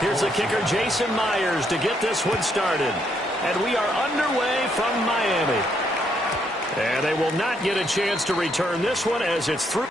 Here's the kicker, Jason Myers, to get this one started. And we are underway from Miami. And they will not get a chance to return this one as it's through.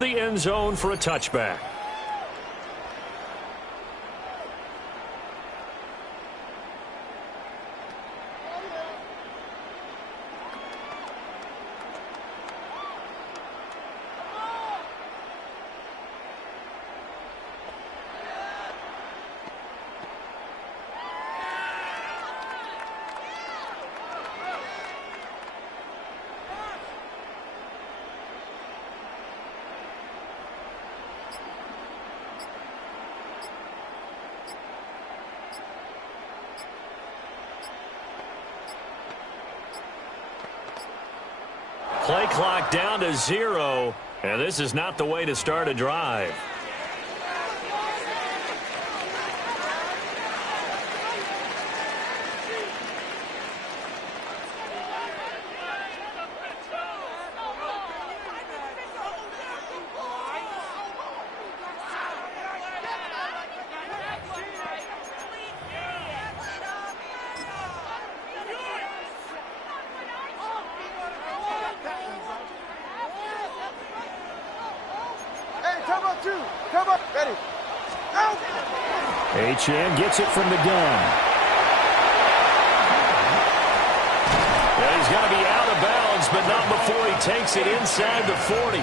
The end zone for a touchback. Play clock down to 0, and this is not the way to start a drive. H.M. gets it from the gun. And he's going to be out of bounds, but not before he takes it inside the 40.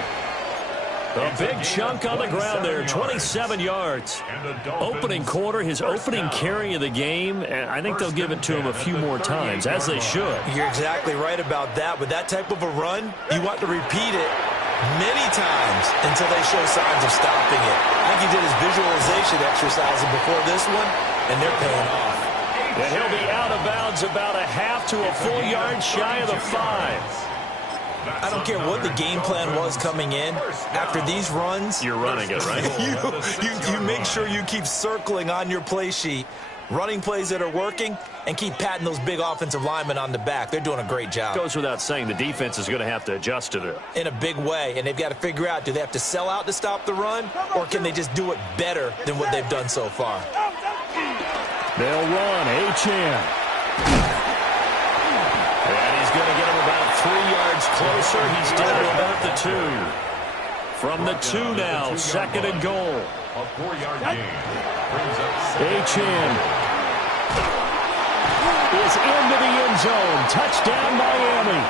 A big chunk on the ground there, 27 yards. Opening quarter, his opening carry of the game, and I think they'll give it to him a few more times, as they should. You're exactly right about that. With that type of a run, you want to repeat it many times until they show signs of stopping it. I think he did his visualization exercises before this one, and they're paying off. And he'll be out of bounds about a half to a full yard shy of the 5. I don't care what the game plan was coming in. After these runs, you're running it, right? you make sure you keep circling on your play sheet, running plays that are working, and keep patting those big offensive linemen on the back. They're doing a great job. Goes without saying the defense is going to have to adjust to it. In a big way, and they've got to figure out, do they have to sell out to stop the run, or can they just do it better than what they've done so far? They'll run, H.M. And he's going to get him about 3 yards closer. He's down to about the 2. From the 2 now, 2nd and goal. A 4-yard gain. H.M. is into the end zone. Touchdown, Miami.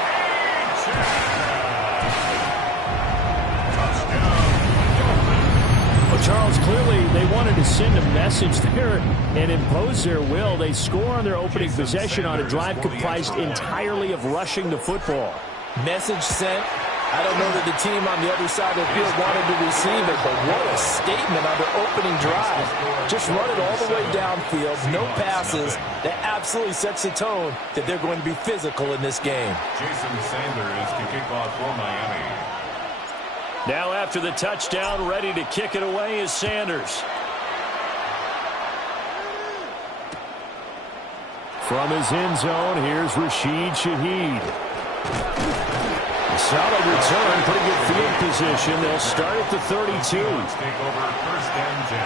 Well, Charles, clearly they wanted to send a message there and impose their will. They score on their opening possession on a drive comprised entirely of rushing the football. Message sent. I don't know that the team on the other side of the field wanted to receive it, but what a statement on their opening drive. Just run it all the way downfield, no passes. That absolutely sets the tone that they're going to be physical in this game. Jason Sanders to kick off for Miami. Now after the touchdown, ready to kick it away is Sanders. From his end zone, here's Rashid Shaheed. Solid return, pretty good field position. They'll start at the 32. Let's take over 1st and 10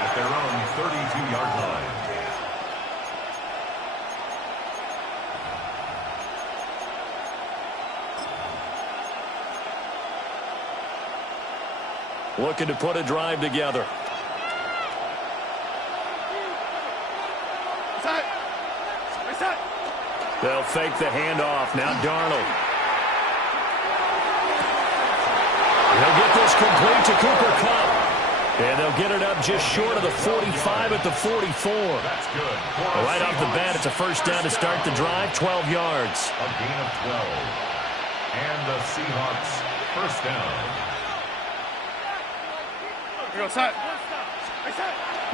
at their own 32-yard line. Looking to put a drive together. They'll fake the handoff. Now Darnold. He'll get this complete to Cooper Kupp. And they'll get it up just short of the 45 at the 44. That's good. Right off the bat, it's a first down to start the drive, 12 yards. A gain of 12. And the Seahawks first down.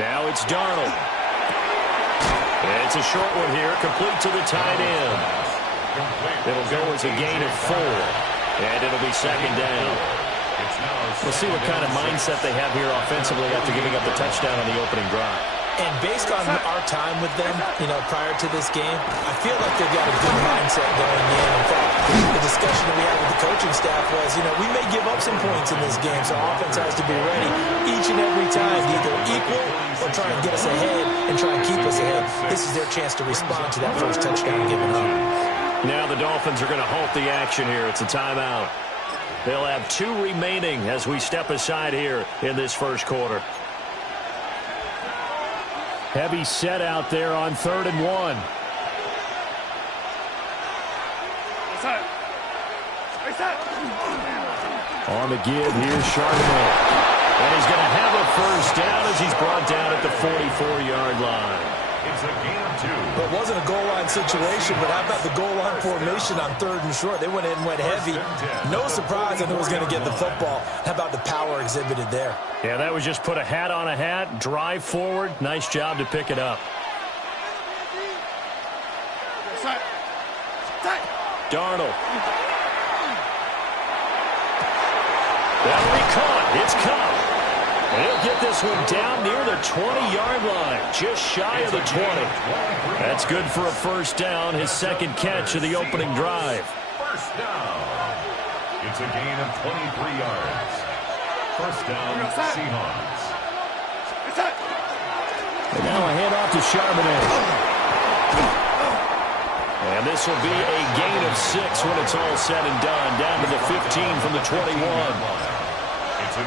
Now it's Darnold. And it's a short one here, complete to the tight end. It'll go as a gain of 4. And it'll be second down. We'll see what kind of mindset they have here offensively after giving up the touchdown on the opening drive. And based on our time with them, prior to this game, I feel like they've got a good mindset going in. In fact, the discussion that we had with the coaching staff was, we may give up some points in this game, so offense has to be ready each and every time to either equal or try and get us ahead and try and keep us ahead. This is their chance to respond to that first touchdown given up. Now the Dolphins are going to halt the action here. It's a timeout. They'll have 2 remaining as we step aside here in this first quarter. Heavy set out there on 3rd and 1. On the give, here's Charbonnet. And he's going to have a first down as he's brought down at the 44-yard line. It's a gain of 2. But it wasn't a goal line situation, but how about the goal line formation on 3rd and short? They went in and went heavy. No surprise on who was going to get the football. How about the power exhibited there? Yeah, that was just put a hat on a hat, drive forward. Nice job to pick it up. Darnold. That'll be caught. It's caught. And he'll get this one down near the 20-yard line, just shy of the 20. That's good for a first down, his second catch of the opening drive. First down. It's a gain of 23 yards. First down, Seahawks. And now a handoff to Charbonnet. And this will be a gain of 6 when it's all said and done, down to the 15 from the 21.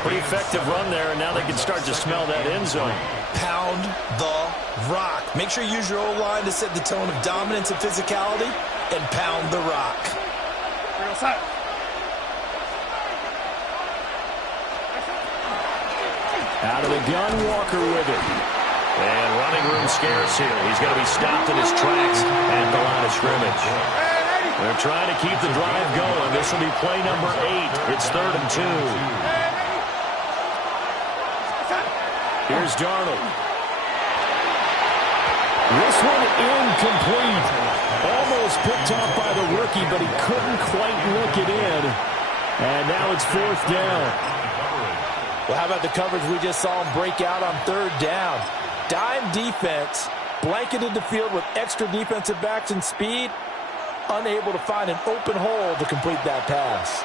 Pretty effective run there, and now they can start to smell that end zone. Pound the rock. Make sure you use your O-line to set the tone of dominance and physicality, and pound the rock. Out of the gun, Walker with it. And running room scarce here. He's going to be stopped in his tracks at the line of scrimmage. They're trying to keep the drive going. This will be play number 8. It's 3rd and 2. Here's Darnold. This one incomplete. Almost picked off by the rookie, but he couldn't quite look it in. And now it's 4th down. Well, how about the coverage we just saw him break out on 3rd down? Dime defense, blanketed the field with extra defensive backs and speed, unable to find an open hole to complete that pass.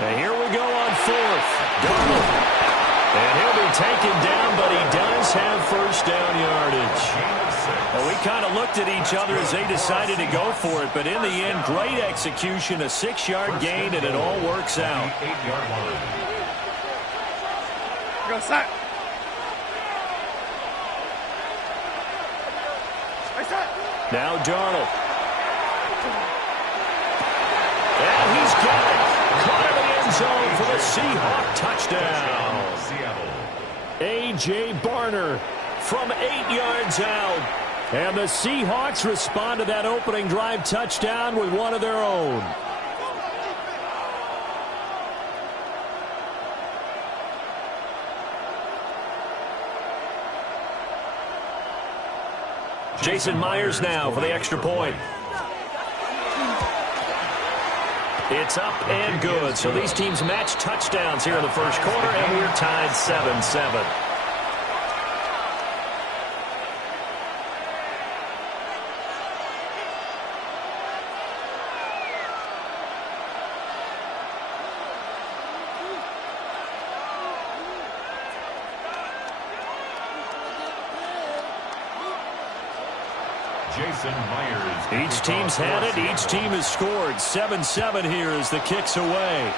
And here we go on 4th. Darnold. And he'll be taken down, but he does have first down yardage. Well, we kind of looked at each other as they decided to go for it, but in the end, great execution, a 6-yard gain, and it all works out. Now Darnold. And he's got it. Caught in the end zone for the Seahawk touchdown. A.J. Barner from 8 yards out. And the Seahawks respond to that opening drive touchdown with one of their own. Jason Myers now for the extra point. It's up and good. So these teams match touchdowns here in the first quarter, and we're tied 7-7. Jason Myers. Each team's had it. Each team has scored. 7-7 here as the kick's away.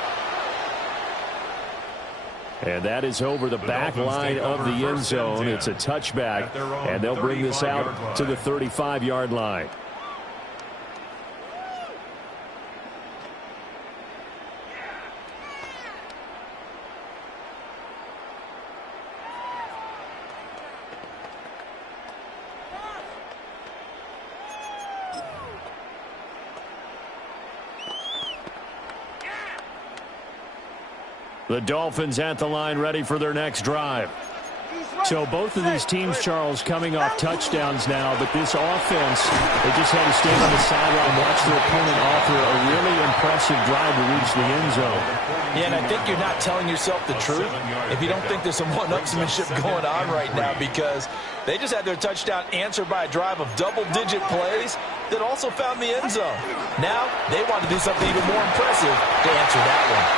And that is over the back line of the end zone. It's a touchback, and they'll bring this out to the 35-yard line. The Dolphins at the line ready for their next drive. So both of these teams, Charles, coming off touchdowns now, but this offense, they just had to stand on the sideline, watch their opponent offer a really impressive drive to reach the end zone. Yeah, and I think you're not telling yourself the truth if you don't think there's some one-upsmanship going on right now, because they just had their touchdown answered by a drive of double-digit plays that also found the end zone. Now they want to do something even more impressive to answer that one.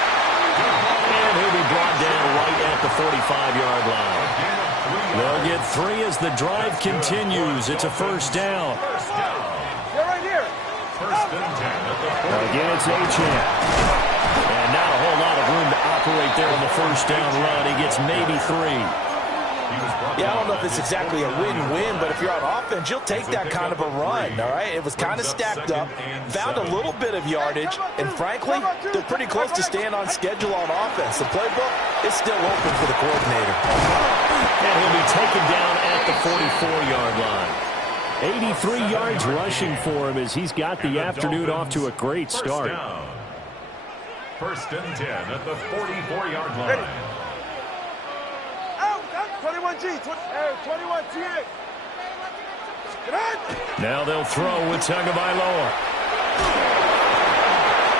And he'll be brought down right at the 45-yard line. They'll get 3 as the drive continues. It's a first down. They're right here. First and 10 at the 40. Again, it's Gtowncapp. And not a whole lot of room to operate there on the first down run. He gets maybe 3. Yeah, I don't know if it's exactly a win-win, but if you're on offense, you'll take that kind of a run, all right? It was kind of stacked up, found a little bit of yardage, and frankly, they're pretty close to staying on schedule on offense. The playbook is still open for the coordinator. And he'll be taken down at the 44-yard line. 83 yards rushing for him as he's got the afternoon off to a great start. First and 10 at the 44-yard line. 21G, 21T8. Now they'll throw with Tagovailoa.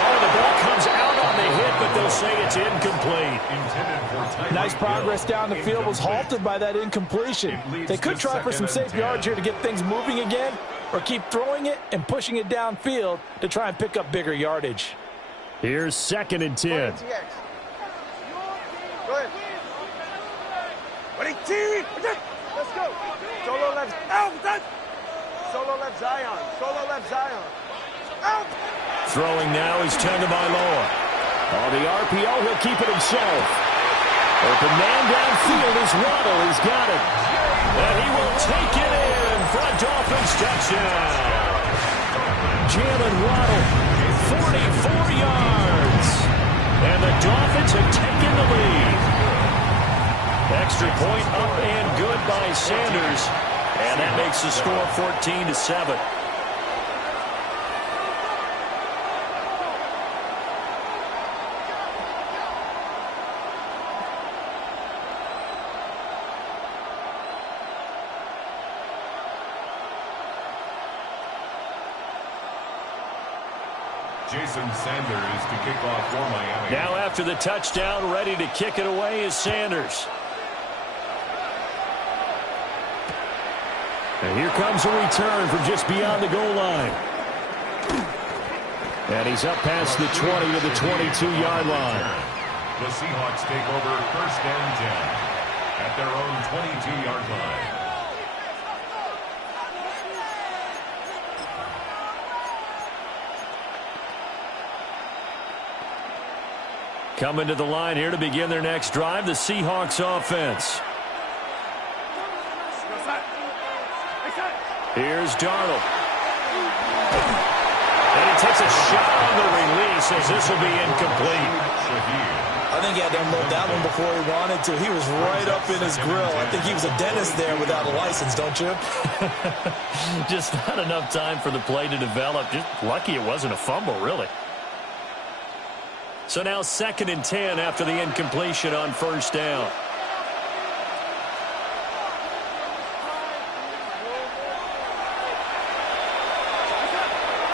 Oh, the ball comes out on the hit, but they'll say it's incomplete. Nice progress down the field was halted by that incompletion. They could try for some safe yards here to get things moving again, or keep throwing it and pushing it downfield to try and pick up bigger yardage. Here's 2nd and 10. Go ahead. Let's go. Solo left. Out. Solo left Zion. Solo left Zion. Out. Throwing now is Tagovailoa. On the RPO, he'll keep it himself. Open man downfield is Waddle. He's got it. And he will take it in for a Dolphins touchdown. Jalen Waddle, 44 yards. And the Dolphins have taken the lead. Extra point up and good by Sanders. And that makes the score 14-7. Jason Sanders to kick off for Miami. Now after the touchdown, ready to kick it away is Sanders. And here comes a return from just beyond the goal line. And he's up past the 20 to the 22-yard line. The Seahawks take over first and 10 at their own 22-yard line. Coming to the line here to begin their next drive, the Seahawks offense. Here's Darnold. And he takes a shot on the release as this will be incomplete. I think he had to unload that one before he wanted to. He was right up in his grill. I think he was a dentist there without a license, don't you? Just not enough time for the play to develop. Just lucky it wasn't a fumble, really. So now 2nd and 10 after the incompletion on first down.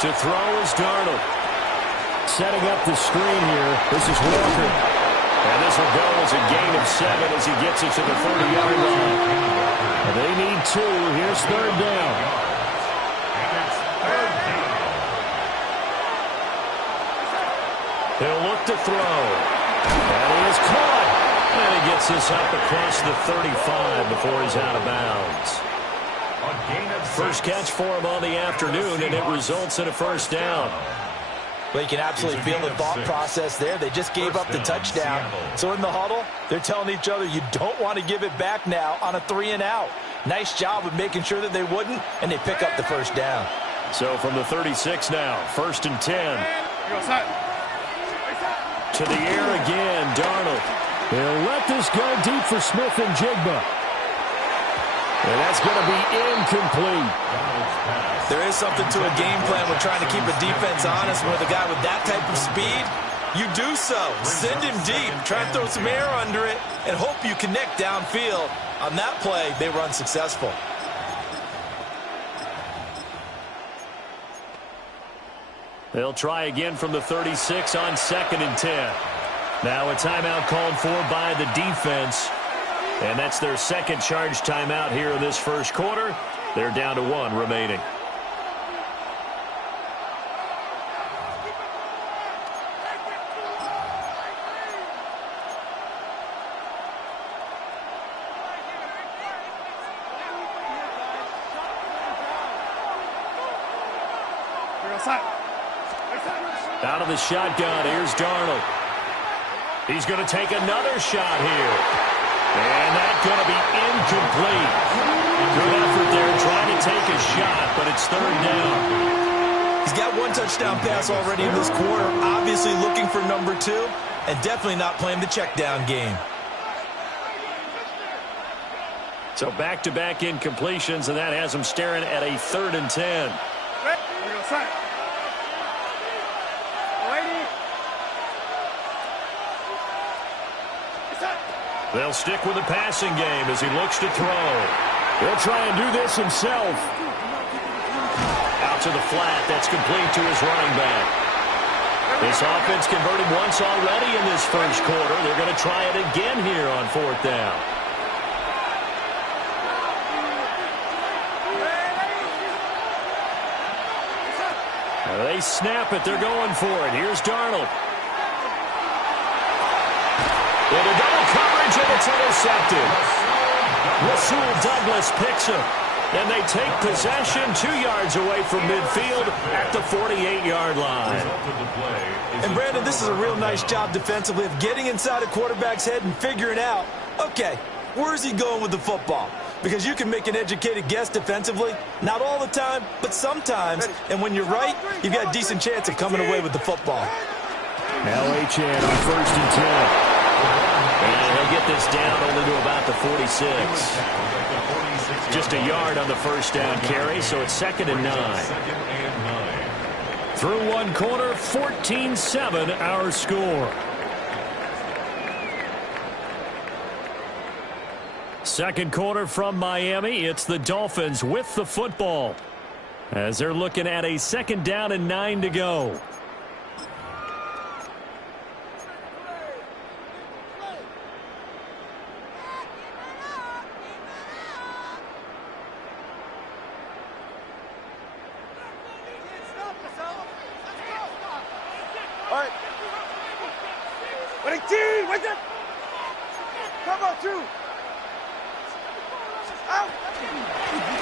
To throw is Darnold. Setting up the screen here. This is Walker. And this will go as a gain of 7 as he gets it to the 30-yard line. They need 2. Here's 3rd down. He'll look to throw. And he is caught. And he gets this up across the 35 before he's out of bounds. First catch for him on the afternoon, and it results in a first down. Well, you can absolutely feel the thought process there. They just gave up the touchdown. So in the huddle, they're telling each other, you don't want to give it back now on a 3-and-out. Nice job of making sure that they wouldn't, and they pick up the first down. So from the 36 now, 1st and 10. To the air again, Darnold. They'll let this go deep for Smith and Jigba. And that's going to be incomplete. There is something to a game plan with trying to keep a defense honest with a guy with that type of speed. You do so. Send him deep. Try to throw some air under it and hope you connect downfield. On that play, they were unsuccessful. They'll try again from the 36 on 2nd and 10. Now a timeout called for by the defense. And that's their second charge timeout here in this first quarter. They're down to 1 remaining. Out of the shotgun, here's Darnold. He's going to take another shot here. And that's going to be incomplete. Good effort there trying to take a shot, but it's 3rd down. He's got 1 touchdown pass already in this quarter, obviously looking for number 2, and definitely not playing the check down game. So back-to-back incompletions, and that has him staring at a 3rd and 10. They'll stick with the passing game as he looks to throw. He'll try and do this himself. Out to the flat. That's complete to his running back. This offense converted once already in this first quarter. They're going to try it again here on 4th down. They snap it. They're going for it. Here's Darnold. With a double coverage, and it's intercepted. Rasul Douglas picks him. And they take possession 2 yards away from midfield at the 48-yard line. And, Brandon, this is a real nice job defensively of getting inside a quarterback's head and figuring out, okay, where's he going with the football? Because you can make an educated guess defensively. Not all the time, but sometimes. And when you're right, you've got a decent chance of coming away with the football. Now Achane on 1st and 10. And he'll get this down only to about the 46. Just a yard on the first down carry, so it's 2nd and 9. Through 1 quarter, 14-7 our score. Second quarter from Miami. It's the Dolphins with the football as they're looking at a 2nd down and 9 to go.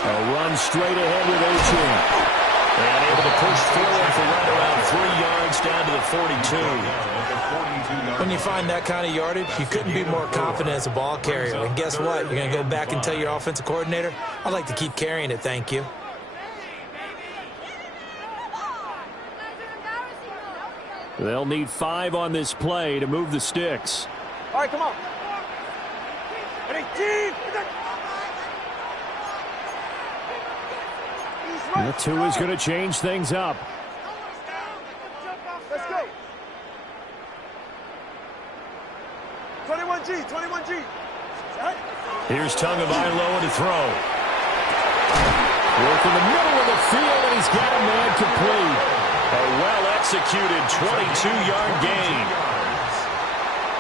A run straight ahead with Achane. And able to push forward for right around 3 yards down to the 42. When you find that kind of yardage, you couldn't be more confident as a ball carrier. And guess what? You're going to go back and tell your offensive coordinator, I'd like to keep carrying it, thank you. They'll need 5 on this play to move the sticks. All right, come on. The 2 is going to change things up. Let's go. 21G, 21G. Here's Tagovailoa to throw. Work in the middle of the field, and he's got a man complete. A well-executed 22-yard gain.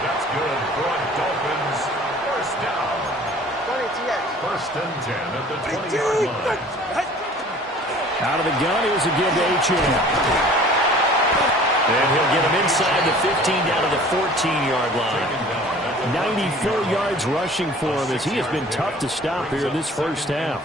That's good for a Dolphins first down. 1st and 10 at the 20-yard line. Out of the gun, here's a give to Achane. And he'll get him inside the 15 down to the 14-yard line. 94 yards rushing for him as he has been tough to stop here in this first half.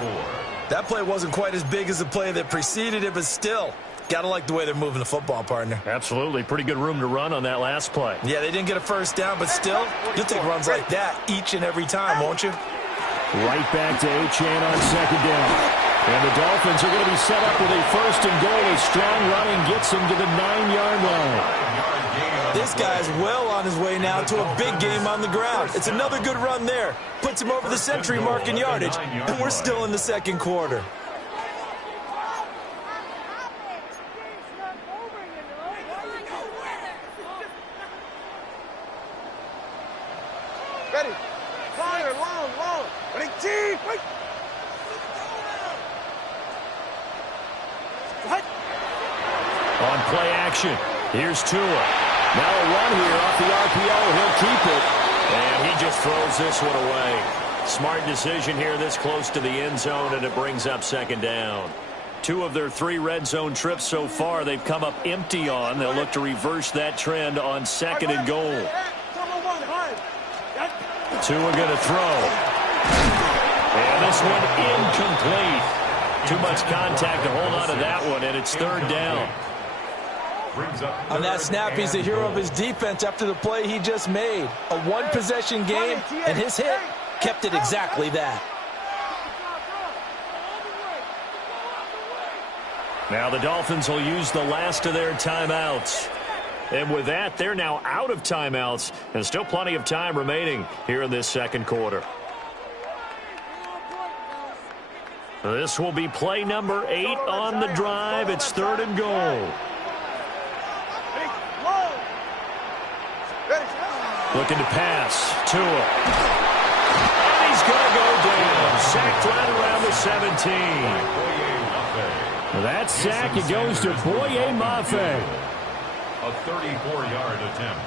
That play wasn't quite as big as the play that preceded it, but still, got to like the way they're moving the football, partner. Absolutely. Pretty good room to run on that last play. Yeah, they didn't get a first down, but still, you'll take runs like that each and every time, won't you? Right back to Achane on 2nd down. And the Dolphins are going to be set up with a 1st and goal as strong running gets him to the 9-yard line. This guy's well on his way now to a big game on the ground. It's another good run there. Puts him over the century mark in yardage, and we're still in the second quarter. Ready. Fire, long. Ready, deep. Wait. What? On play action, here's Tua. Now a run here off the RPO. He'll keep it. And he just throws this one away. Smart decision here this close to the end zone, and it brings up second down. 2 of their 3 red zone trips so far they've come up empty on. They'll look to reverse that trend on second and goal. Tua going to throw. And this one incomplete. Too much contact to hold on to that one, and it's third down. On that snap, he's the hero of his defense after the play he just made. A one-possession game, and his hit kept it exactly that. Now the Dolphins will use the last of their timeouts. And with that, they're now out of timeouts, and still plenty of time remaining here in this second quarter. This will be play number 8 on the drive. It's third and goal. Looking to pass. Tua. And he's going to go down. Sacked right around the 17. That sack, it goes to Boye Mafe. A 34-yard attempt.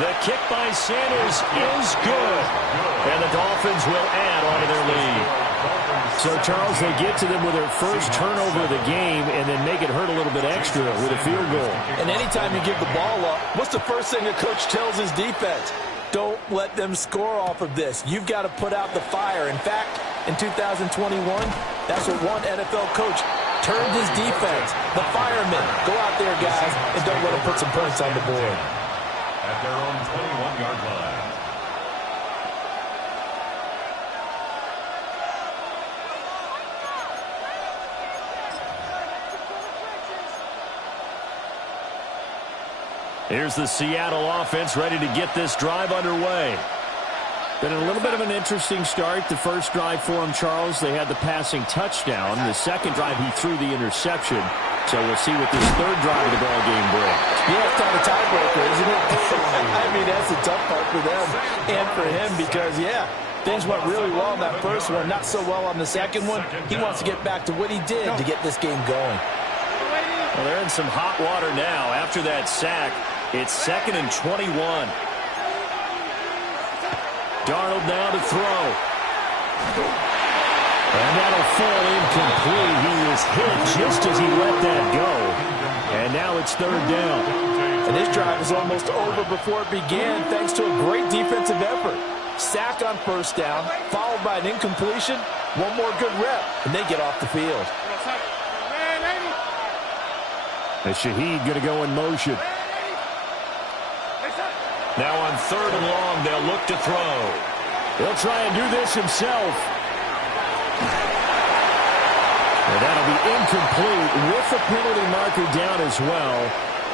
The kick by Sanders is good. And the Dolphins will add on to their lead. So, Charles, they get to them with their first turnover of the game and then make it hurt a little bit extra with a field goal. And anytime you give the ball up, what's the first thing a coach tells his defense? Don't let them score off of this. You've got to put out the fire. In fact, in 2021, that's what one NFL coach turned his defense. The firemen. Go out there, guys, and don't let them put some points on the board. At their own 21-yard line. Here's the Seattle offense ready to get this drive underway. Been a little bit of an interesting start. The first drive for him, Charles, they had the passing touchdown. The second drive, he threw the interception. So we'll see what this third drive of the ball game brings. Yeah, it's kind of a tiebreaker, isn't it? I mean, that's the tough part for them and for him because, yeah, things went really well in that first one, not so well on the second one. He wants to get back to what he did to get this game going. Well, they're in some hot water now. After that sack, it's 2nd and 21. Darnold now to throw. And that'll fall incomplete. He was hit just as he let that go. And now it's third down. And this drive is almost over before it began thanks to a great defensive effort. Sack on first down, followed by an incompletion. One more good rep, and they get off the field. And Shaheed going to go in motion. Now on third and long, they'll look to throw. He'll try and do this himself. And that'll be incomplete with the penalty marker down as well.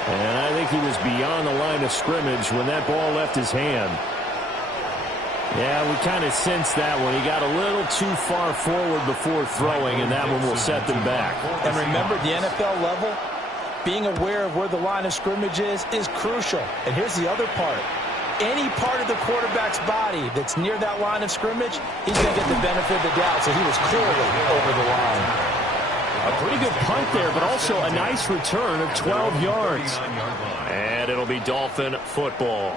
And I think he was beyond the line of scrimmage when that ball left his hand. Yeah, we kind of sensed that one. He got a little too far forward before throwing, and that one will set them back. And remember, the NFL level, being aware of where the line of scrimmage is crucial. And here's the other part. Any part of the quarterback's body that's near that line of scrimmage, he's going to get the benefit of the doubt. So he was clearly over the line. A pretty good punt there, but also a nice return of 12 yards. And it'll be Dolphin football.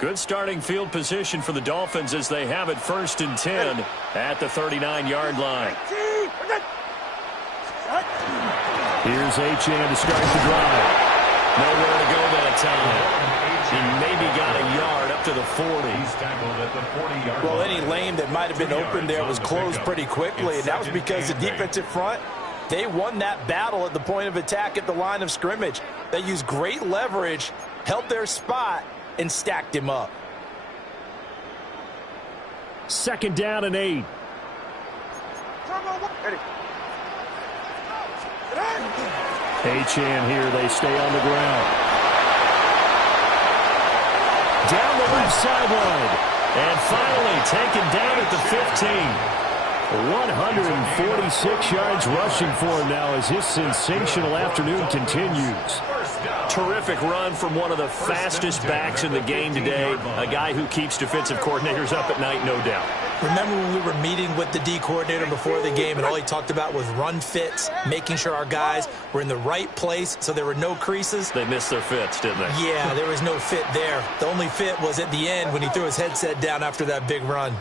Good starting field position for the Dolphins as they have it 1st and 10 at the 39-yard line. Here's Achane to start the drive. Nowhere to go that time. He maybe got a yard up to the 40. He's tackled at the 40-yard line. Well, any lane that might have been open there was closed pretty quickly, and that was because the defensive front, they won that battle at the point of attack at the line of scrimmage. They used great leverage, held their spot, and stacked him up. 2nd down and 8. Achane here, they stay on the ground. Down the left sideline. And finally taken down at the 15. 146 yards rushing for him now as his sensational afternoon continues. Terrific run from one of the fastest backs in the game today. A guy who keeps defensive coordinators up at night, no doubt. Remember when we were meeting with the D coordinator before the game and all he talked about was run fits, making sure our guys were in the right place so there were no creases? They missed their fits, didn't they? Yeah, there was no fit there. The only fit was at the end when he threw his headset down after that big run.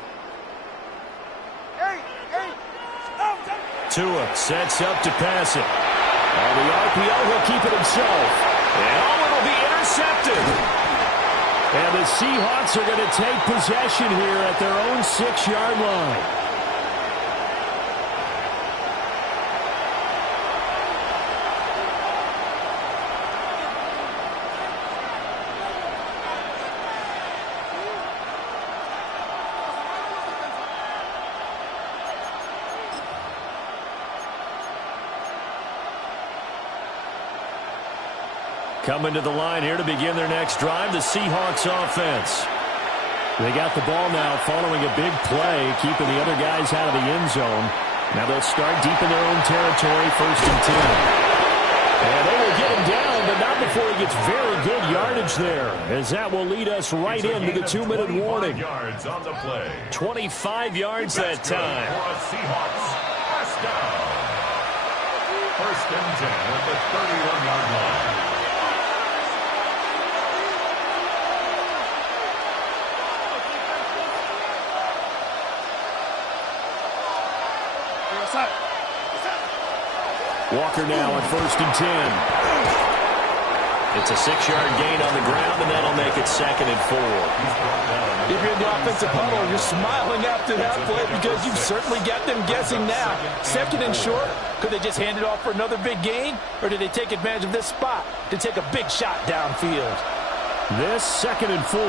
Tua sets up to pass it. On the RPO, he'll keep it himself. And it'll be intercepted. And the Seahawks are going to take possession here at their own 6-yard line. Coming to the line here to begin their next drive, the Seahawks offense. They got the ball now following a big play, keeping the other guys out of the end zone. Now they'll start deep in their own territory, 1st and 10. And they will get him down, but not before he gets very good yardage there, as that will lead us right into the 2-minute warning. 25 yards that time. First down. 1st and 10 at the 31-yard line. Walker now on 1st and 10. It's a 6-yard gain on the ground, and that'll make it 2nd and 4. If you're in the offensive huddle, you're smiling after that play because you've certainly got them guessing now. 2nd and short, could they just hand it off for another big gain? Or did they take advantage of this spot to take a big shot downfield? This 2nd and 4.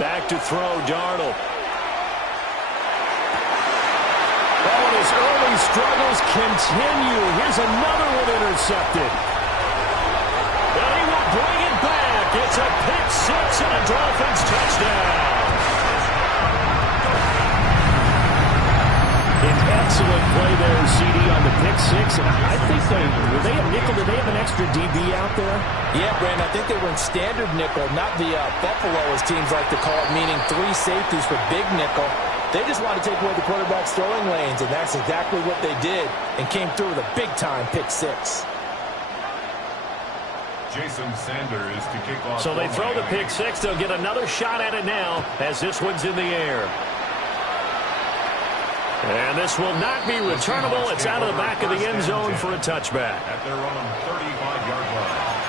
Back to throw, Darnold. His early struggles continue. Here's another one intercepted. And he will bring it back. It's a pick 6 and a Dolphins touchdown. An excellent play there, CD, on the pick 6. And I think were they a nickel? Did they have an extra DB out there? Yeah, Brandon, I think they were in standard nickel, not the Buffalo, as teams like to call it, meaning 3 safeties for big nickel. They just want to take away the quarterback's throwing lanes, and that's exactly what they did and came through with a big-time pick 6. Jason Sanders to kick off. So they throw the pick 6. They'll get another shot at it now as this one's in the air. And this will not be returnable. It's out of the back of the end zone for a touchback. At their own 35-yard line.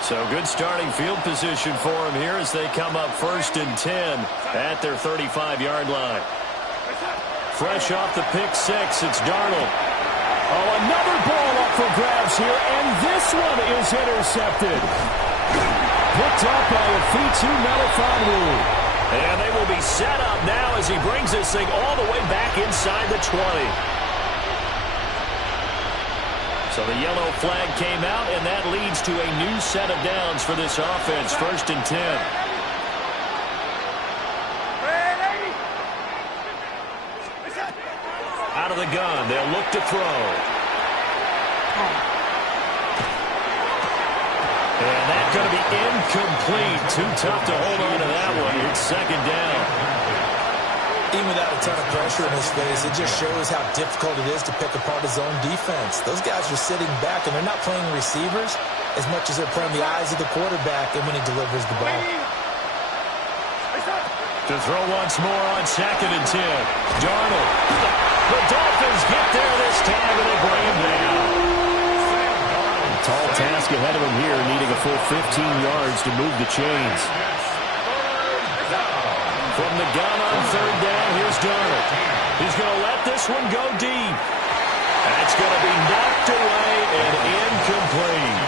So good starting field position for them here as they come up 1st and 10 at their 35-yard line. Fresh off the pick 6, it's Darnold. Oh, another ball up for grabs here, and this one is intercepted. Picked up by Afitu Melifonwu. And they will be set up now as he brings this thing all the way back inside the 20. So the yellow flag came out, and that leads to a new set of downs for this offense. 1st and 10. Out of the gun, they'll look to throw. And that's going to be incomplete. Too tough to hold on to that one. It's 2nd down. Even without a ton of pressure in his face, it just shows how difficult it is to pick apart his own defense. Those guys are sitting back, and they're not playing receivers as much as they're playing the eyes of the quarterback and when he delivers the ball. To throw once more on 2nd and 10. Darnold. The Dolphins get there this time, and they bring him down. Tall task ahead of him here, needing a full 15 yards to move the chains. From the gun on 3rd down, here's Darnold. He's going to let this one go deep. That's going to be knocked away and incomplete.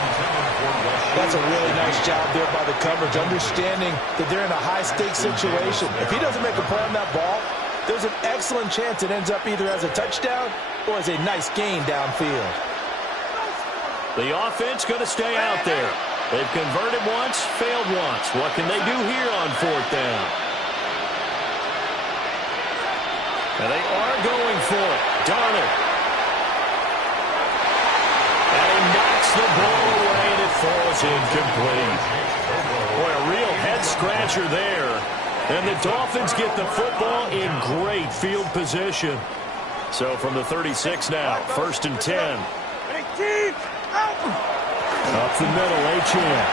That's a really nice job there by the coverage, understanding that they're in a high-stakes situation. If he doesn't make a play on that ball, there's an excellent chance it ends up either as a touchdown or as a nice gain downfield. The offense going to stay out there. They've converted once, failed once. What can they do here on 4th down? And they are going for it. Darnold. And he knocks the ball away, and it falls incomplete. Boy, a real head-scratcher there. And the Dolphins get the football in great field position. So from the 36 now, 1st and 10. Up the middle, Achane.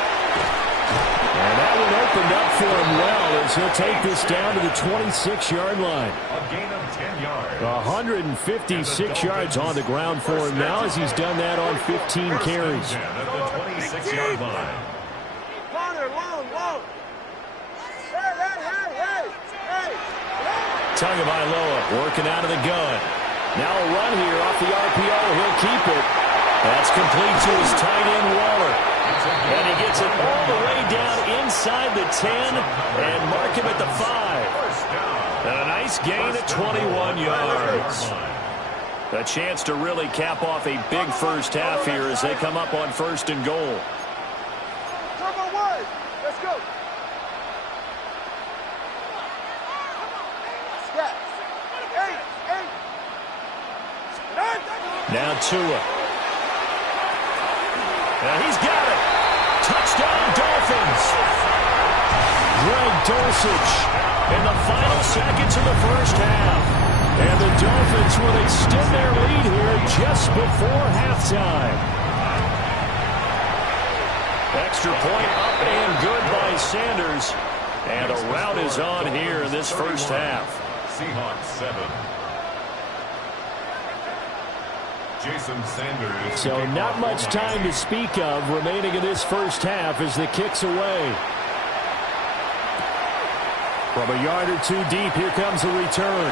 And that one opened up for him well as he'll take this down to the 26-yard line. A gain of 10 yards. 156 yards on the ground for him now as he's done that on 15 carries. At the 26-yard line. Tagovailoa working out of the gun. Now a run here off the RPO. He'll keep it. That's complete to his tight end, Waller. And he gets it all the way down inside the 10 and mark him at the 5. And a nice gain at 21 yards. A chance to really cap off a big first half here as they come up on 1st and goal. Let's go. Now Tua. And he's got it. Touchdown, Dolphins. Greg Dulcich in the final seconds of the first half. And the Dolphins will extend their lead here just before halftime. Extra point up and good by Sanders. And a rout is on here in this first half. Seahawks 7. Jason Sanders. So not much time to speak of remaining in this first half as the kick's away. From a yard or two deep, here comes the return.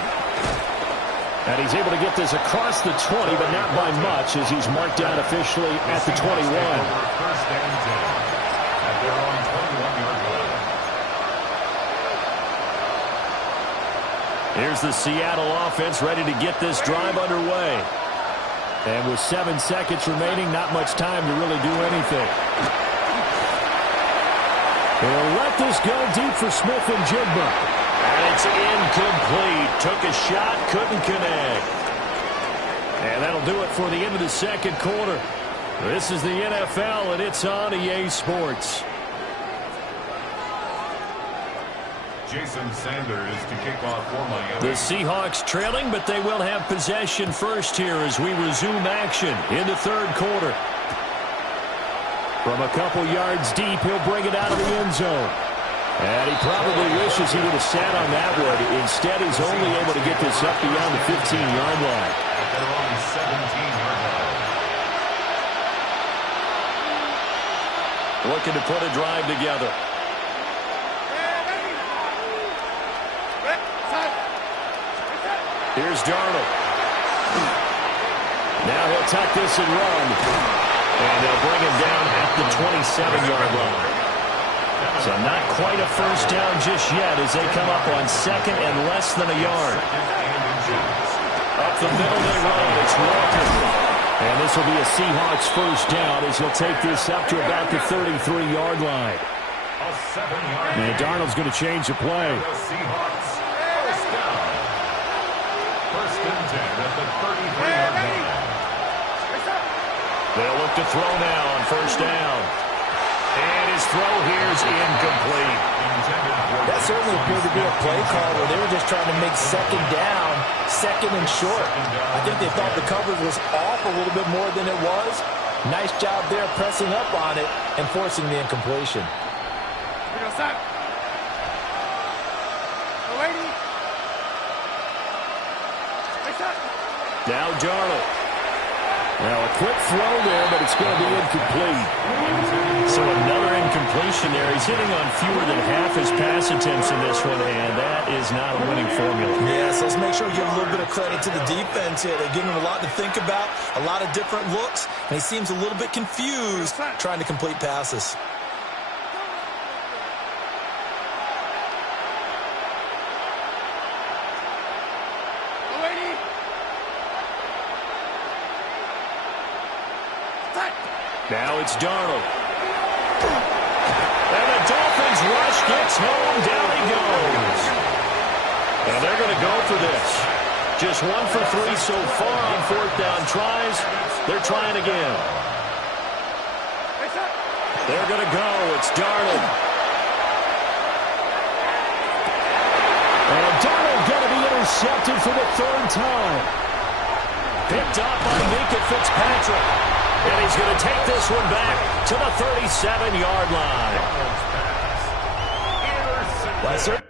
And he's able to get this across the 20, but not by much as he's marked down officially at the 21. 1st and 10. At their own 21-yard line. Here's the Seattle offense ready to get this drive underway. And with 7 seconds remaining, not much time to really do anything. They'll let this go deep for Smith and Jigba. And it's incomplete. Took a shot, couldn't connect. And that'll do it for the end of the second quarter. This is the NFL, and it's on EA Sports. Jason Sanders to kick off for Miami. The Seahawks trailing, but they will have possession first here as we resume action in the third quarter. From a couple yards deep, he'll bring it out of the end zone. And he probably wishes he would have sat on that one. Instead, he's only able to get this up beyond the 15-yard line. At their own 17-yard line. Looking to put a drive together. Here's Darnold. Now he'll tuck this and run. And they'll bring him down at the 27-yard line. So not quite a first down just yet as they come up on 2nd and less than a yard. Up the middle they run. It's Walker. And this will be a Seahawks first down as he'll take this up to about the 33-yard line. And Darnold's going to change the play. Seahawks first down. 1st and 10 at the 33-yard line. They'll look to throw now on first down. And his throw here is incomplete. That certainly appeared to be a play call where they were just trying to make 2nd down, 2nd and short. I think they thought the coverage was off a little bit more than it was. Nice job there pressing up on it and forcing the incompletion. Now Darnold. Now a quick throw there, but it's going to be incomplete. So another incompletion there. He's hitting on fewer than half his pass attempts in this one, and that is not a winning formula. Yes, let's make sure we give a little bit of credit to the defense here. They're giving him a lot to think about, a lot of different looks, and he seems a little bit confused trying to complete passes. Now it's Darnold. And the Dolphins rush gets home. Down he goes. And they're going to go for this. Just 1 for 3 so far on 4th down tries. They're trying again. They're going to go. It's Darnold. And Darnold going to be intercepted for the 3rd time. Picked up by Minkah Fitzpatrick. And he's going to take this one back to the 37-yard line. Lesser.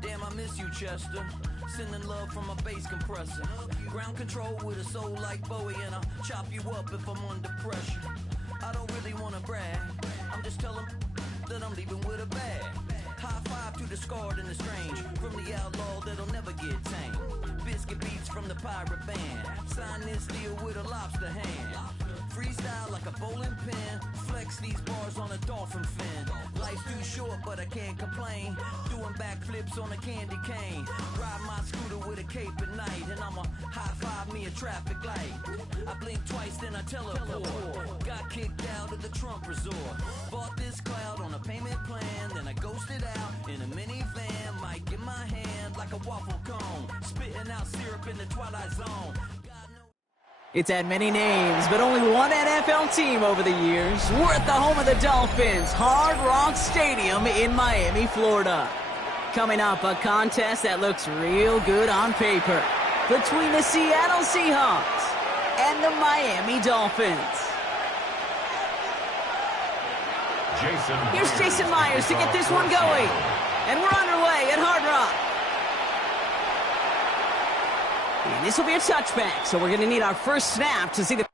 Damn, I miss you, Chester. Sending love from a bass compressor. Ground control with a soul like Bowie, and I'll chop you up if I'm under pressure. I don't really want to brag. I'm just telling that I'm leaving with a bag. High five to the scarred and the strange. From the outlaw that'll never get tamed. Biscuit beats from the pirate band. Sign this deal with a lobster hand. Freestyle like a bowling pin. Flex these bars on a dolphin fin. Life's too short, but I can't complain. Doing backflips on a candy cane. Ride my scooter with a cape at night. And I'ma high five me a traffic light. I blink twice, then I teleport. Got kicked out of the Trump resort. Bought this cloud on a payment plan. Then I ghosted out in a minivan. Mic in my hand like a waffle cone. Spitting out syrup in the twilight zone. It's had many names, but only one NFL team over the years. We're at the home of the Dolphins, Hard Rock Stadium in Miami, Florida. Coming up, a contest that looks real good on paper between the Seattle Seahawks and the Miami Dolphins. Here's Jason Myers to get this one going. And we're underway at Hard Rock. And this will be a touchback, so we're going to need our first snap to see the...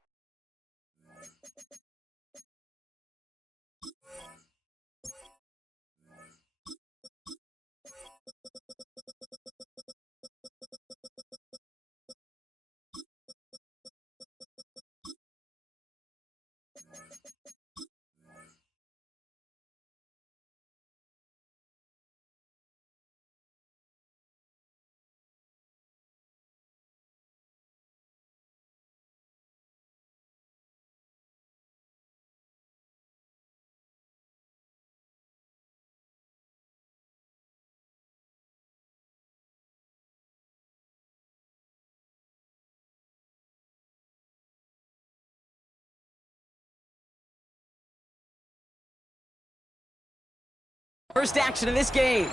First action of this game.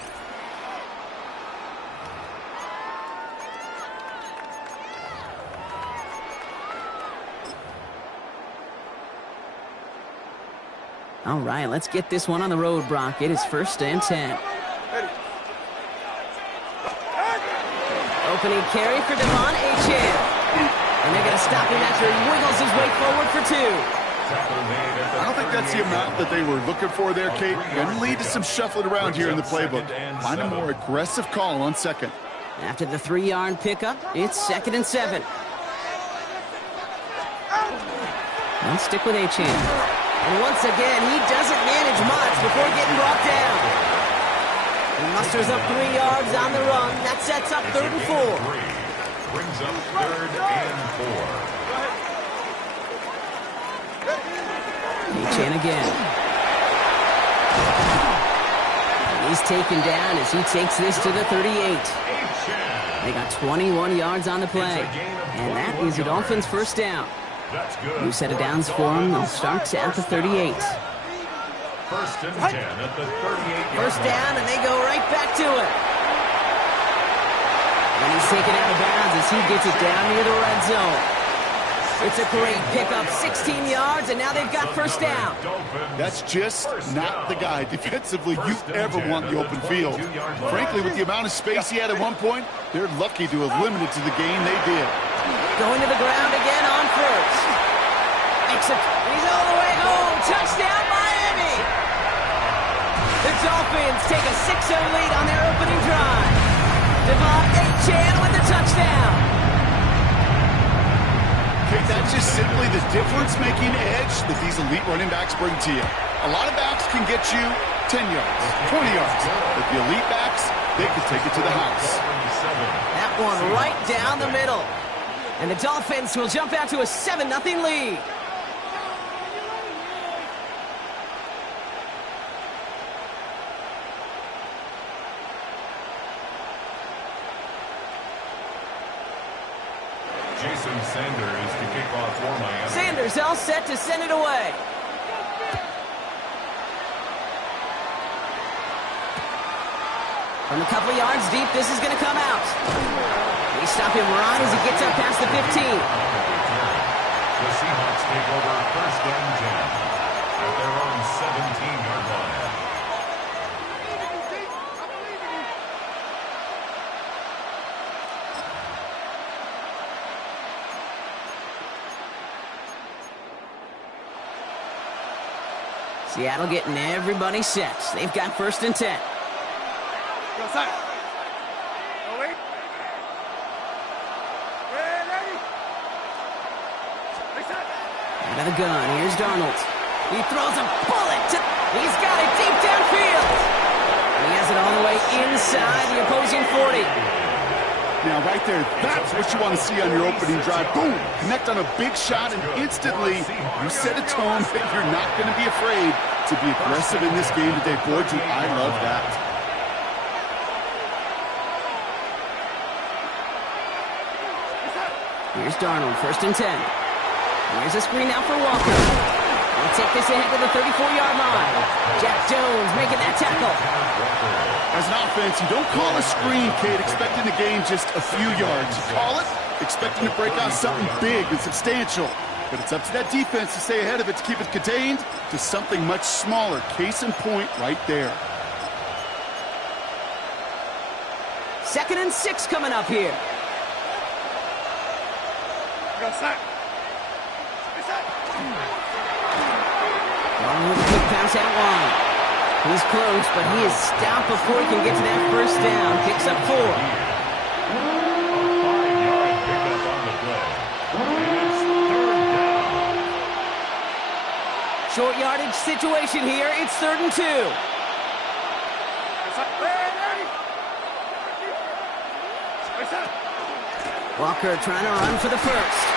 All right, let's get this one on the road, Brock. It is 1st and 10. Opening carry for Devon Achane. And they're going to stop him after he wiggles his way forward for 2. I don't think that's the amount that they were looking for there, Kate. Going to lead to some shuffling around here in the playbook. Find a more aggressive call on second. After the 3-yard pickup, it's 2nd and 7. Let's stick with Achane. And once again, he doesn't manage much before getting brought down. He musters up 3 yards on the run. That sets up 3rd and 4. Brings up 3rd and 4. Achane again. He's taken down as he takes this to the 38. They got 21 yards on the play. And that is the Dolphins' first down. New set of downs for them. They'll start at the 38. First and 10 at the 38. First down, and they go right back to it. And he's taken out of bounds as he gets it down near the red zone. It's a great pickup, 16 yards, and now they've got first down. That's just not the guy defensively you ever want in the open field. Frankly, with the amount of space he had at one point, they're lucky to have limited to the gain they did. Going to the ground again on first. Makes it. He's all the way home. Touchdown, Miami. The Dolphins take a 6-0 lead on their opening drive. Devon Achane with the touchdown. Okay, that's just simply the difference-making edge that these elite running backs bring to you. A lot of backs can get you 10 yards, 20 yards. But the elite backs, they can take it to the house. That one right down the middle. And the Dolphins will jump out to a 7-0 lead. Jason Sanders to kick off for Miami. Sanders all set to send it away. From a couple of yards deep, this is going to come out. They stop him right as he gets up past the 15. The Seahawks take over first and 10 at their own 17-yard line. Seattle getting everybody set. They've got first and 10. Out of the gun, here's Darnold. He throws a bullet to... He's got it deep downfield. He has it all the way inside the opposing 40. Now, right there, that's what you want to see on your opening drive. Boom! Connect on a big shot, and instantly you set a tone that you're not going to be afraid to be aggressive in this game today. Boy, do I love that. Here's Darnold, first and 10. Here's a screen out for Walker. They'll take this ahead to the 34-yard line. Jack Jones making that tackle. As an offense, you don't call a screen, Kate, expecting to gain just a few yards. You call it expecting to break out something big and substantial. But it's up to that defense to stay ahead of it, to keep it contained to something much smaller. Case in point right there. 2nd and 6 coming up here. Long with a quick pass out wide. He's close, but he is stopped before he can get to that first down. Picks up 4. A 5-yard pickup on the play. And it's third down. Short yardage situation here. It's 3rd and 2. Walker trying to run for the first.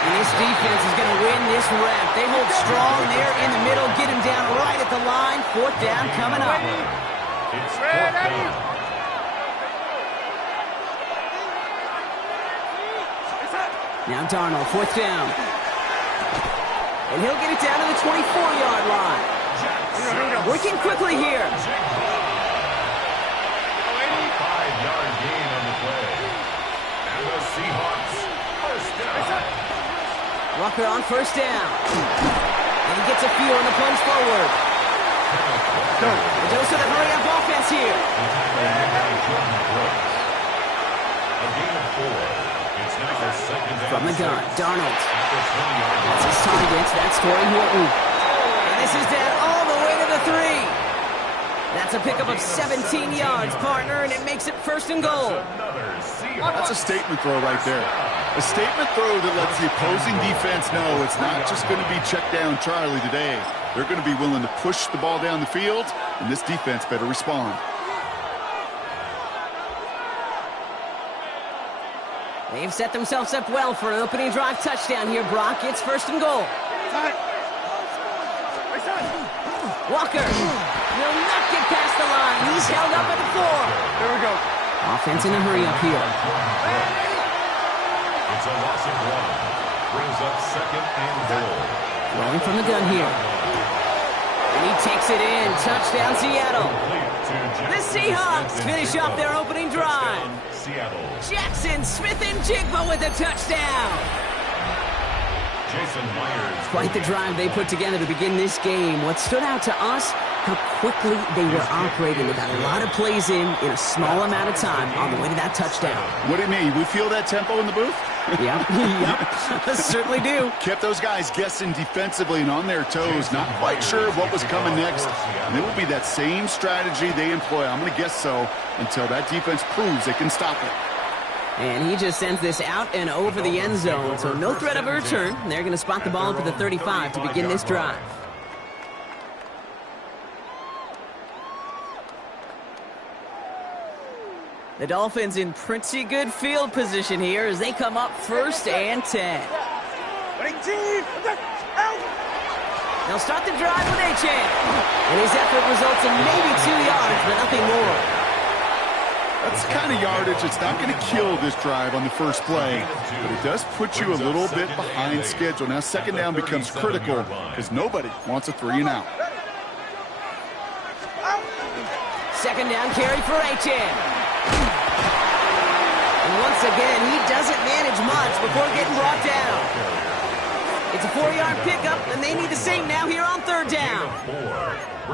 And this defense is going to win this rep. They hold strong there in the middle, get him down right at the line. 4th down coming up. It's 4th down. Now Darnold, 4th down. And he'll get it down to the 24-yard line. Working quickly here. 5-yard gain on the play. And the Seahawks first down. Walker on first down. And he gets a few on the plunge forward. A dose of the hurry-up offense here. A gain of 4. It's now the second down. From the gun, Darnold. That's his target. That's Torrey Horton. And this is down all the way to the 3. That's a pickup of 17 yards, partner, and it makes it 1st and goal. That's a statement throw right there. A statement throw that lets the opposing defense know it's not just going to be check down Charlie today. They're going to be willing to push the ball down the field, and this defense better respond. They've set themselves up well for an opening drive touchdown here, Brock. It's 1st and goal. Walker will not get past the line. He's held up at the 4. Here we go. Offense in a hurry up here. It's a loss of 1. Brings up 2nd and goal. Throwing from the gun here. And he takes it in. Touchdown, Seattle. The Seahawks finish off their opening drive. Seattle. Jackson Smith-Njigba with a touchdown. Jason Myers. Quite the drive they put together to begin this game. What stood out to us, how quickly they were operating. They got a lot of plays in a small amount of time on the way to that touchdown. What do you mean? We feel that tempo in the booth? Yep. Certainly do. Kept those guys guessing defensively and on their toes, not quite sure of what was coming next. And it will be that same strategy they employ, I'm going to guess so, until that defense proves they can stop it. And he just sends this out and over the end zone, so no threat of a return. They're going to spot the ball up at the 35 to begin this drive. The Dolphins in pretty good field position here as they come up 1st and 10. They'll start the drive with Achane. And his effort results in maybe 2 yards, but nothing more. That's the kind of yardage that's not going to kill this drive on the first play, but it does put you a little bit behind schedule. Now, 2nd down becomes critical because nobody wants a 3 and out. 2nd down carry for Achane. And once again, he doesn't manage much before getting brought down. It's a 4-yard pickup, and they need the same now here on 3rd down.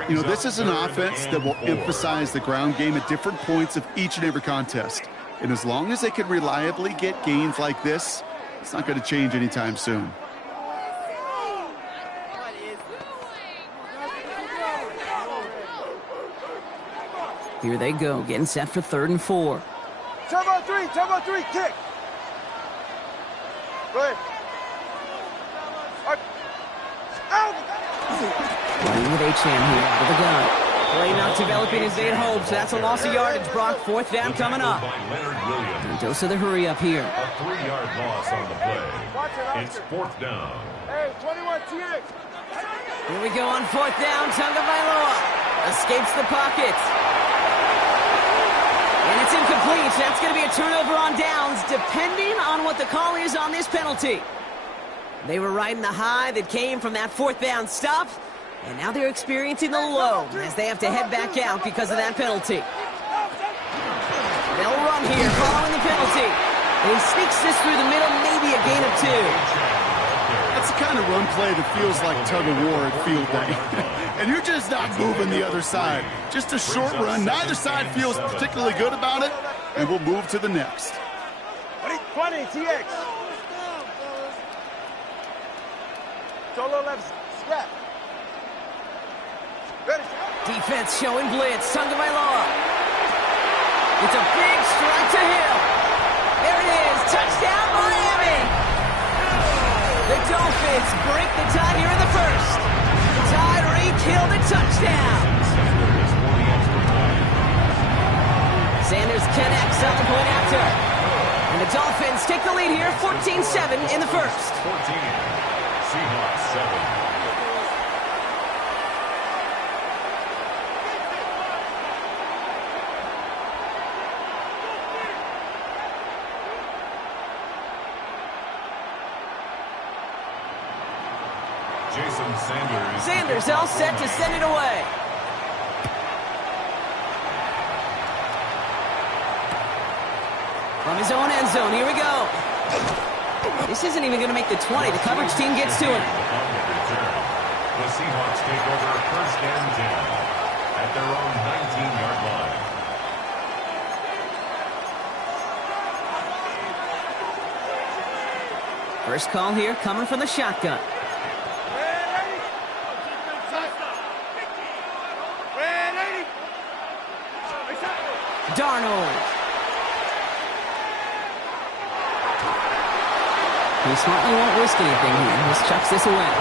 You know, this is an offense that will emphasize the ground game at different points of each and every contest. And as long as they can reliably get gains like this, it's not going to change anytime soon. Here they go, getting set for 3rd and 4. Turbo 3, kick. Go ahead. Running with Achane here out of the gun. Play not developing as they had hoped, so that's a loss of yardage. Brock, 4th down coming up. And dose of the hurry up here. A 3-yard loss on the play. It's 4th down. Hey, 21 TX. Here we go on 4th down. Tagovailoa escapes the pocket. And it's incomplete. That's going to be a turnover on downs, depending on what the call is on this penalty. They were riding the high that came from that 4th down stop, and now they're experiencing the low as they have to head back out because of that penalty. They'll run here following the penalty. And he sneaks this through the middle, maybe a gain of 2. That's the kind of run play that feels like tug-of-war at field day. And you're just not moving the other side. Just a short run. Neither side feels particularly good about it, and we'll move to the next. 20 TX. Solo left step. Defense showing blitz. Tagovailoa. It's a big strike to Hill. There it is. Touchdown, Miami. The Dolphins break the tie here in the 1st. Tyreek Hill, the touchdown. Sanders connects on the point after. And the Dolphins take the lead here, 14-7 in the 1st. 14. Seahawks 7. Sanders all set to send it away. From his own end zone, here we go. This isn't even going to make the 20. The coverage team gets to him. The Seahawks take over 1st and 10 at their own 19-yard line. First call here coming from the shotgun. Darnold. He smartly won't risk anything here. Just chucks this away.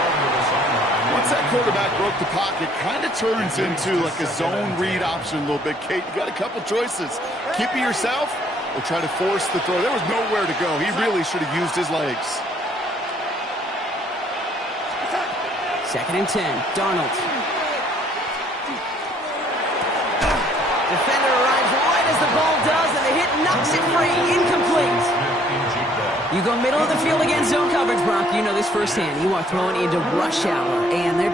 Once that quarterback broke the pocket, kind of turns into like a zone read option a little bit. Kate, you got a couple choices. Keep it yourself or try to force the throw. There was nowhere to go. He really should have used his legs. 2nd and 10. Darnold. Defender arrives right as the ball does, and the hit knocks it free. Incomplete. You go middle of the field against zone coverage, Brock. You know this firsthand. You are throwing into rush hour, and there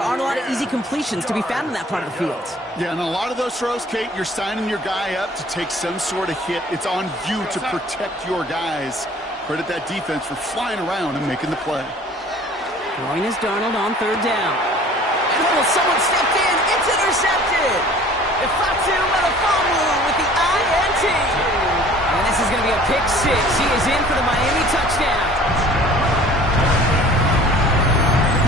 aren't a lot of easy completions to be found in that part of the field. Yeah, and a lot of those throws, Kate, you're signing your guy up to take some sort of hit. It's on you to protect your guys. Credit that defense for flying around and making the play. Throwing is Darnold on third down. And someone stepped in. It's intercepted. Ifatu Melifonwu with the INT. And this is going to be a pick six. He is in for the Miami touchdown.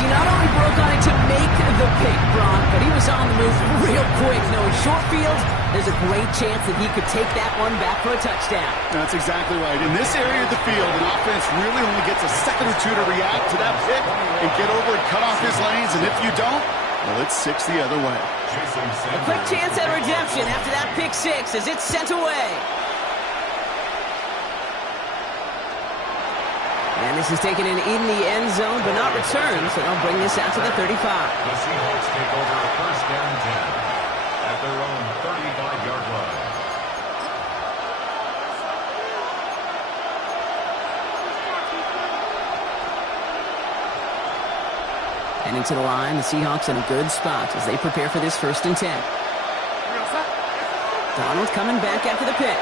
He not only broke on it to make the pick, Brock, but he was on the move real quick. Knowing short field, there's a great chance that he could take that one back for a touchdown. That's exactly right. In this area of the field, an offense really only gets a second or two to react to that pick and get over and cut off his lanes. And if you don't, well, it's six the other way. A quick chance at redemption after that pick six as it's sent away. And this is taken in the end zone, but not returned, so they'll bring this out to the 35. The Seahawks take over first down 10 at their own 35-yard line. And into the line, the Seahawks in a good spot as they prepare for this first and 10. Donald coming back after the pick.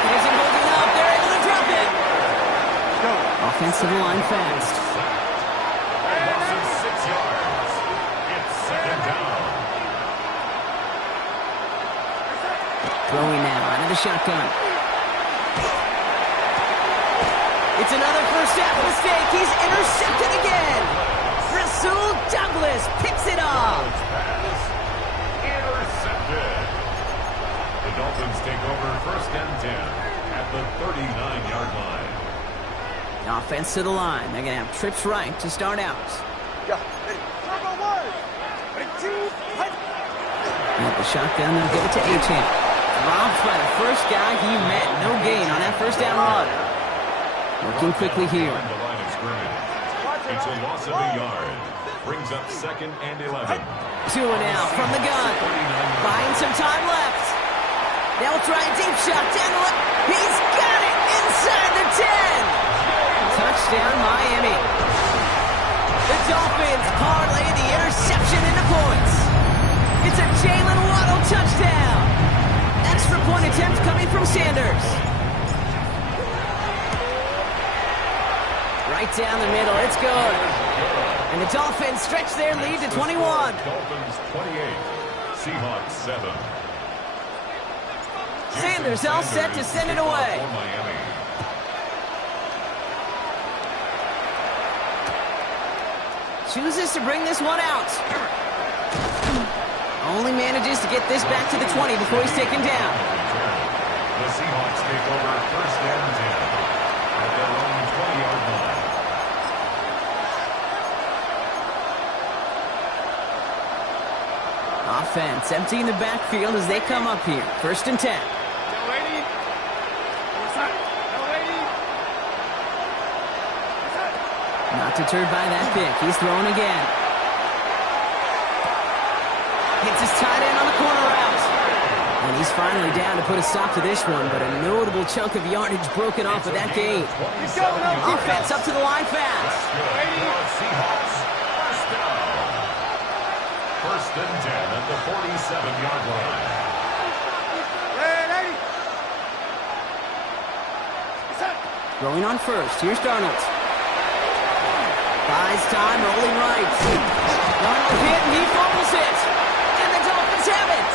It isn't holding up. They're able to drop it. Offense to the line fast. Loss of 6 yards. It's second down. Throwing now out of the shotgun. It's another first half mistake. He's intercepted again. Rasul Douglas picks it off. Intercepted. The Dolphins take over first and 10 at the 39-yard line. Offense to the line. They're going to have trips right to start out. At the shotgun, they'll give it to Achane. Robbed by the first guy he met. No gain on that first down run. Working quickly here. It's a loss of a yard. Brings up second and 11. 2 and out from the gun. Buying some time left. They'll try a deep shot down the left. He's got it inside the 10. Touchdown, Miami. The Dolphins parlay the interception into points. It's a Jalen Waddle touchdown. Extra point attempt coming from Sanders. Right down the middle. It's good. And the Dolphins stretch their lead to 21. Dolphins 28. Seahawks 7. Sanders all set to send it away. Chooses to bring this one out. Only manages to get this back to the 20 before he's taken down. The Seahawks take over first and 10 at their own 20-yard line. Offense emptying the backfield as they come up here. First and 10. Not deterred by that pick. He's throwing again. Hits his tight end on the corner route. And he's finally down to put a stop to this one, but a notable chunk of yardage broken off of that gain. Offense up to the line fast. Seahawks first down. First and 10 at the 47-yard line. Throwing on first. Here's Darnold. Buys time, rolling right. Darnold hit, and he fumbles it. And the Dolphins have it.